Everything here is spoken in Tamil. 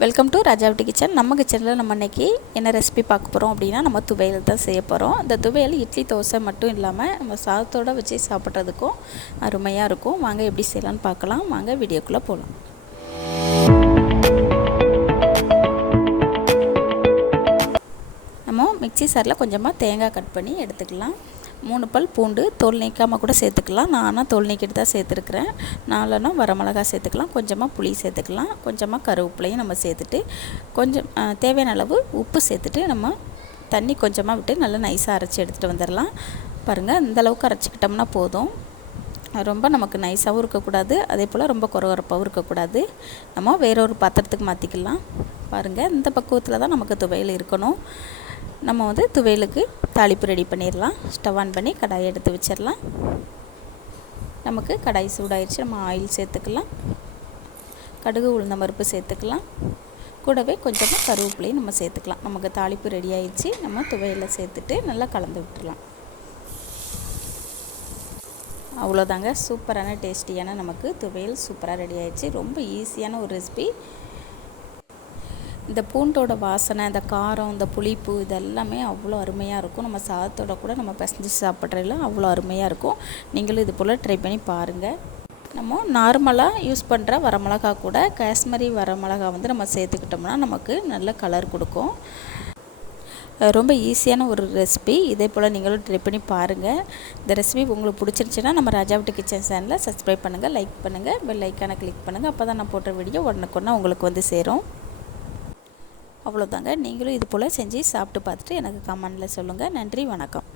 வெல்கம் டு ராஜாவட்டி கிச்சன் நம்ம கிச்சனில் நம்ம இன்றைக்கி என்ன ரெசிபி பார்க்க போகிறோம் அப்படின்னா நம்ம துவையல் தான் செய்ய போகிறோம் இந்த துவையல் இட்லி தோசை மட்டும் இல்லாமல் நம்ம சாதத்தோடு வச்சு சாப்பிட்றதுக்கும் அருமையாக இருக்கும். வாங்க எப்படி செய்யலான்னு பார்க்கலாம். வாங்க வீடியோக்குள்ளே போகலாம் நம்ம மிக்சி சாரில் கொஞ்சமாக தேங்காய் கட் பண்ணி எடுத்துக்கலாம். மூணு பல் பூண்டு தோல் நீக்காமல் கூட சேர்த்துக்கலாம். நான் ஆனால் தோல் நீக்கிட்டு தான் சேர்த்துருக்குறேன். நாலனா வரமிளகா சேர்த்துக்கலாம். கொஞ்சமாக புளி சேர்த்துக்கலாம். கொஞ்சமாக கருவேப்பிலையும் நம்ம சேர்த்துட்டு கொஞ்சம் தேவையான அளவு உப்பு சேர்த்துட்டு நம்ம தண்ணி கொஞ்சமாக விட்டு நல்லா நைஸாக அரைச்சி எடுத்துகிட்டு வந்துடலாம் பாருங்கள் இந்த அளவுக்கு அரைச்சிக்கிட்டோம்னா போதும். ரொம்ப நமக்கு நைஸாகவும் இருக்கக்கூடாது. அதே போல் ரொம்ப குறகுறப்பாகவும் இருக்கக்கூடாது. நம்ம வேறொரு பாத்திரத்துக்கு மாற்றிக்கலாம் பாருங்கள் இந்த பக்குவத்தில் தான் நமக்கு துவையல் இருக்கணும். நம்ம வந்து துவையலுக்கு தாளிப்பு ரெடி பண்ணிடலாம். ஸ்டவ் ஆன் பண்ணி கடாயை எடுத்து வச்சிடலாம். நமக்கு கடாய் சூடாயிடுச்சு நம்ம ஆயில் சேர்த்துக்கலாம். கடுகு உளுந்த பருப்பு சேர்த்துக்கலாம். கூடவே கொஞ்சமாக கருவேப்பிலையும் நம்ம சேர்த்துக்கலாம். நமக்கு தாளிப்பு ரெடி ஆயிடுச்சு நம்ம துவையில் சேர்த்துட்டு நல்லா கலந்து விட்டுடலாம். அவ்வளோதாங்க. சூப்பரான டேஸ்டியான நமக்கு துவையல் சூப்பராக ரெடி ஆயிடுச்சு ரொம்ப ஈஸியான ஒரு ரெசிபி. இந்த பூண்டோட வாசனை இந்த காரம் இந்த புளிப்பு இதெல்லாமே அவ்வளோ அருமையாக இருக்கும். நம்ம சாதத்தோட கூட நம்ம பிசைஞ்சு சாப்பிட்றதுல அவ்வளோ அருமையாக இருக்கும். நீங்களும் இது போல் ட்ரை பண்ணி பாருங்கள் நம்ம நார்மலாக யூஸ் பண்ணுற வரமிளகா கூட காஷ்மீரி வரமிளகா வந்து நம்ம சேர்த்துக்கிட்டோம்னா நமக்கு நல்ல கலர் கொடுக்கும். ரொம்ப ஈஸியான ஒரு ரெசிபி இதே போல் நீங்களும் ட்ரை பண்ணி பாருங்கள் இந்த ரெசிபி உங்களுக்கு பிடிச்சிருந்துச்சின்னா நம்ம ராஜாவட்டி கிச்சன் சேனலில் சப்ஸ்கிரைப் பண்ணுங்கள் லைக் பண்ணுங்கள் பெல் ஐக்கானை கிளிக் பண்ணுங்கள் அப்போ தான் நான் போட்ட வீடியோ உடனுக்குன்னா உங்களுக்கு வந்து சேரும். அவ்வளோதாங்க. நீங்களும் இது போல் செஞ்சு சாப்பிட்டு பார்த்துட்டு எனக்கு கமெண்டில் சொல்லுங்கள் நன்றி வணக்கம்.